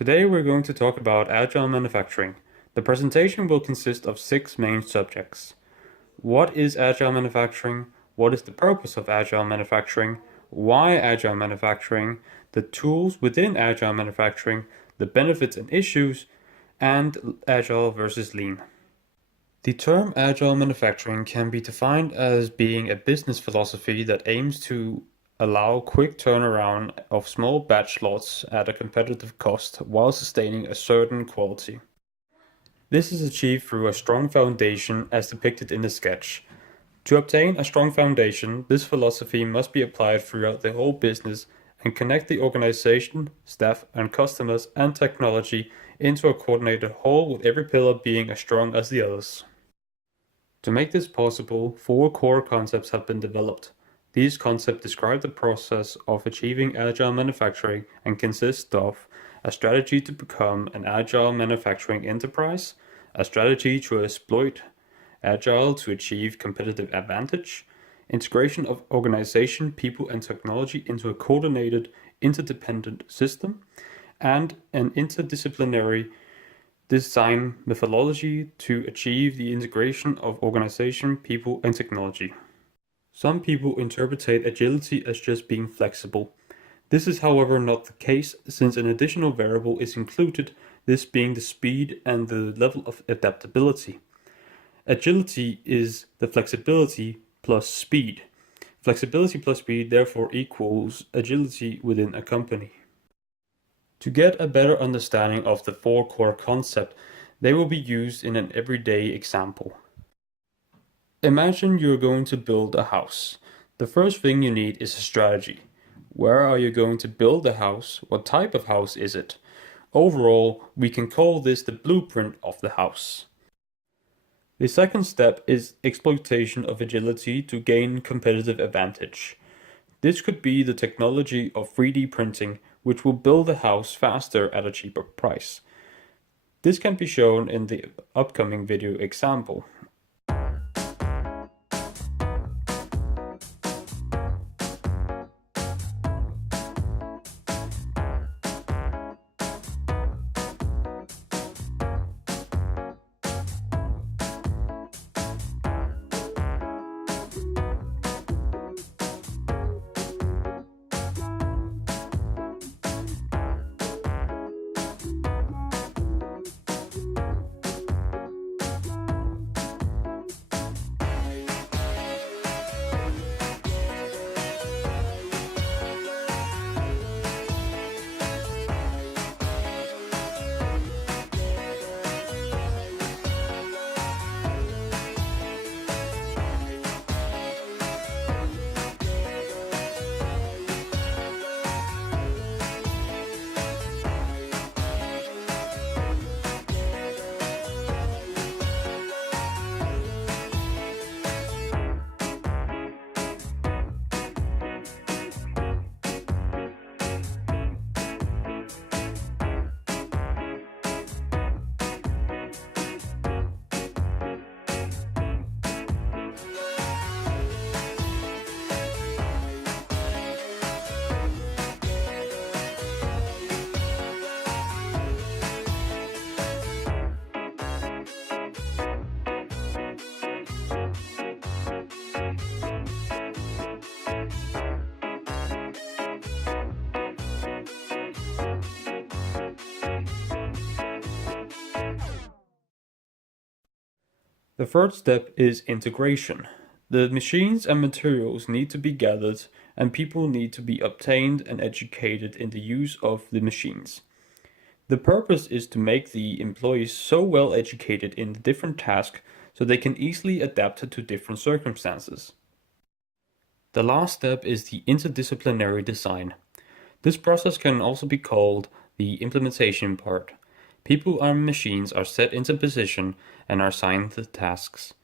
Today we're going to talk about Agile manufacturing. The presentation will consist of 6 main subjects. What is Agile manufacturing? What is the purpose of Agile manufacturing? Why Agile manufacturing? The tools within Agile manufacturing, the benefits and issues, and Agile versus Lean. The term Agile manufacturing can be defined as being a business philosophy that aims to allow quick turnaround of small batch lots at a competitive cost while sustaining a certain quality. This is achieved through a strong foundation as depicted in the sketch. To obtain a strong foundation, this philosophy must be applied throughout the whole business and connect the organization, staff, and customers and technology into a coordinated whole, with every pillar being as strong as the others. To make this possible, 4 core concepts have been developed. These concepts describe the process of achieving agile manufacturing and consist of a strategy to become an agile manufacturing enterprise, a strategy to exploit agile to achieve competitive advantage, integration of organization, people, and technology into a coordinated, interdependent system, and an interdisciplinary design methodology to achieve the integration of organization, people, and technology. Some people interpret agility as just being flexible. This is, however, not the case, since an additional variable is included, this being the speed and the level of adaptability. Agility is the flexibility plus speed. Flexibility plus speed therefore equals agility within a company. To get a better understanding of the 4 core concepts, they will be used in an everyday example. Imagine you're going to build a house. The first thing you need is a strategy. Where are you going to build the house? What type of house is it? Overall, we can call this the blueprint of the house. The second step is exploitation of agility to gain competitive advantage. This could be the technology of 3D printing, which will build a house faster at a cheaper price. This can be shown in the upcoming video example. The third step is integration. The machines and materials need to be gathered, and people need to be obtained and educated in the use of the machines. The purpose is to make the employees so well educated in the different tasks so they can easily adapt to different circumstances. The last step is the interdisciplinary design. This process can also be called the implementation part. People and machines are set into position and are assigned the tasks.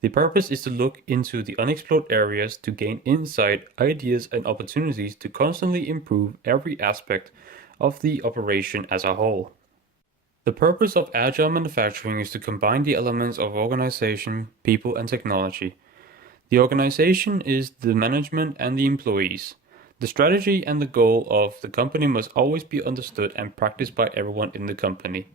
The purpose is to look into the unexplored areas to gain insight, ideas, and opportunities to constantly improve every aspect of the operation as a whole. The purpose of agile manufacturing is to combine the elements of organization, people, and technology. The organization is the management and the employees. The strategy and the goal of the company must always be understood and practiced by everyone in the company.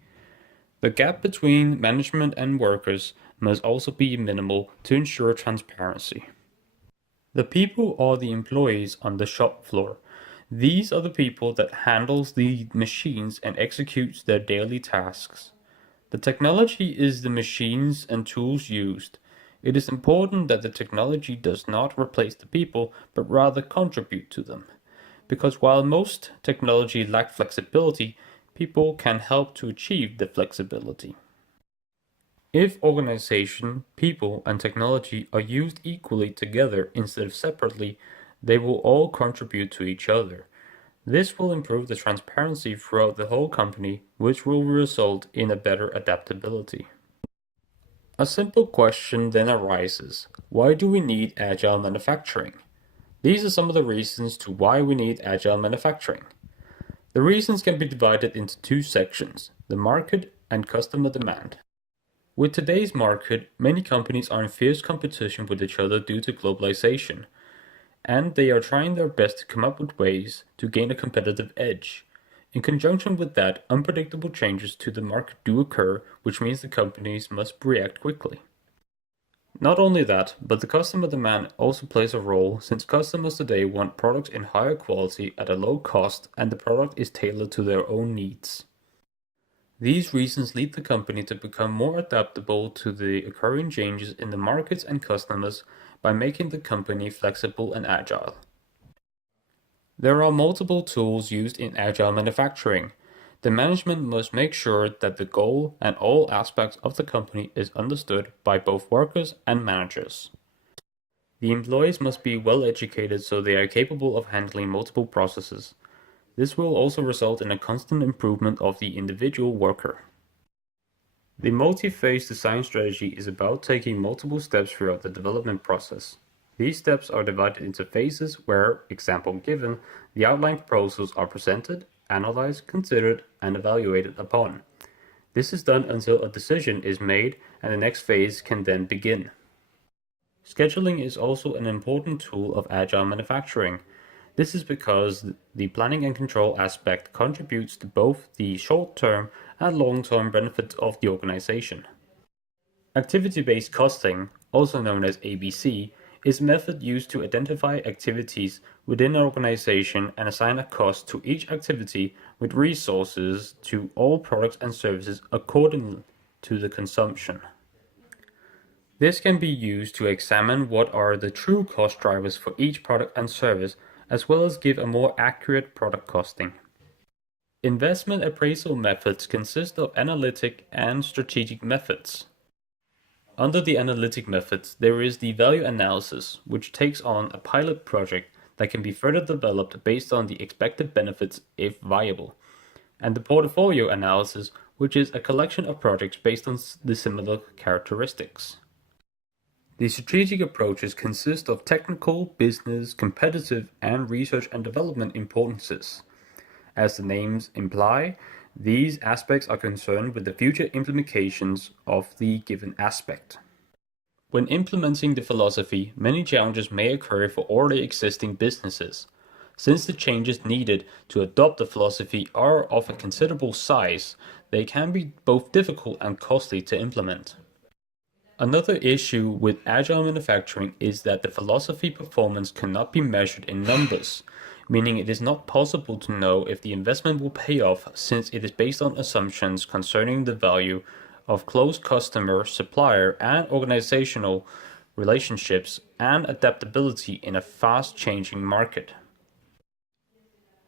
The gap between management and workers must also be minimal to ensure transparency. The people are the employees on the shop floor. These are the people that handles the machines and executes their daily tasks. The technology is the machines and tools used. It is important that the technology does not replace the people, but rather contribute to them. Because while most technology lack flexibility, people can help to achieve the flexibility. If organization, people, and technology are used equally together instead of separately, they will all contribute to each other. This will improve the transparency throughout the whole company, which will result in a better adaptability. A simple question then arises: why do we need agile manufacturing? These are some of the reasons to why we need agile manufacturing. The reasons can be divided into two sections: the market and customer demand. With today's market, many companies are in fierce competition with each other due to globalization, and they are trying their best to come up with ways to gain a competitive edge. In conjunction with that, unpredictable changes to the market do occur, which means the companies must react quickly. Not only that, but the customer demand also plays a role, since customers today want products in higher quality at a low cost, and the product is tailored to their own needs. These reasons lead the company to become more adaptable to the occurring changes in the markets and customers by making the company flexible and agile. There are multiple tools used in agile manufacturing. The management must make sure that the goal and all aspects of the company is understood by both workers and managers. The employees must be well educated so they are capable of handling multiple processes. This will also result in a constant improvement of the individual worker. The multi-phase design strategy is about taking multiple steps throughout the development process. These steps are divided into phases where, example given, the outline proposals are presented, analyzed, considered, and evaluated upon. This is done until a decision is made and the next phase can then begin. Scheduling is also an important tool of agile manufacturing. This is because the planning and control aspect contributes to both the short-term and long-term benefits of the organization. Activity-based costing, also known as ABC, is a method used to identify activities within an organization and assign a cost to each activity with resources to all products and services according to the consumption. This can be used to examine what are the true cost drivers for each product and service, as well as give a more accurate product costing. Investment appraisal methods consist of analytic and strategic methods. Under the analytic methods, there is the value analysis, which takes on a pilot project that can be further developed based on the expected benefits if viable, and the portfolio analysis, which is a collection of projects based on the similar characteristics. The strategic approaches consist of technical, business, competitive, and research and development importances. As the names imply, these aspects are concerned with the future implications of the given aspect. When implementing the philosophy, many challenges may occur for already existing businesses. Since the changes needed to adopt the philosophy are of a considerable size, they can be both difficult and costly to implement. Another issue with agile manufacturing is that the philosophy performance cannot be measured in numbers, meaning it is not possible to know if the investment will pay off since it is based on assumptions concerning the value of close customer, supplier, and organizational relationships and adaptability in a fast-changing market.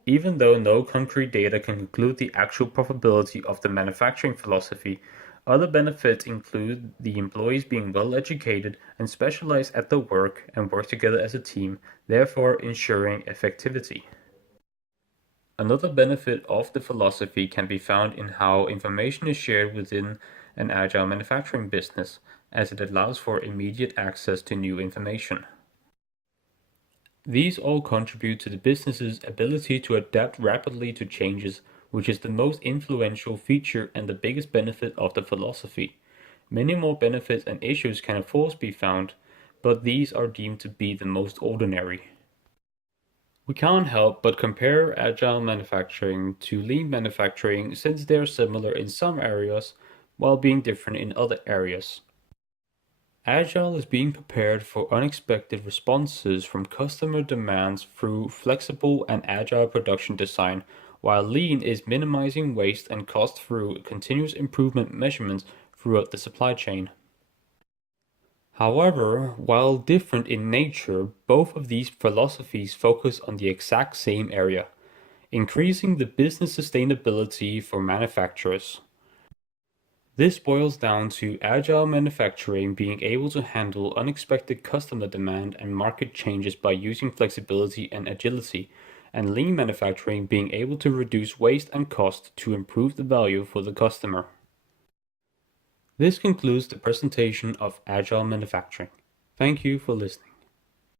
Even though no concrete data can conclude the actual profitability of the manufacturing philosophy, other benefits include the employees being well educated and specialized at their work and work together as a team, therefore ensuring effectivity. Another benefit of the philosophy can be found in how information is shared within an agile manufacturing business, as it allows for immediate access to new information. These all contribute to the business's ability to adapt rapidly to changes, which is the most influential feature and the biggest benefit of the philosophy. Many more benefits and issues can of course be found, but these are deemed to be the most ordinary. We can't help but compare agile manufacturing to lean manufacturing since they are similar in some areas while being different in other areas. Agile is being prepared for unexpected responses from customer demands through flexible and agile production design, while lean is minimizing waste and cost through continuous improvement measurements throughout the supply chain. However, while different in nature, both of these philosophies focus on the exact same area: increasing the business sustainability for manufacturers. This boils down to agile manufacturing being able to handle unexpected customer demand and market changes by using flexibility and agility, and lean manufacturing being able to reduce waste and cost to improve the value for the customer. This concludes the presentation of agile manufacturing. Thank you for listening.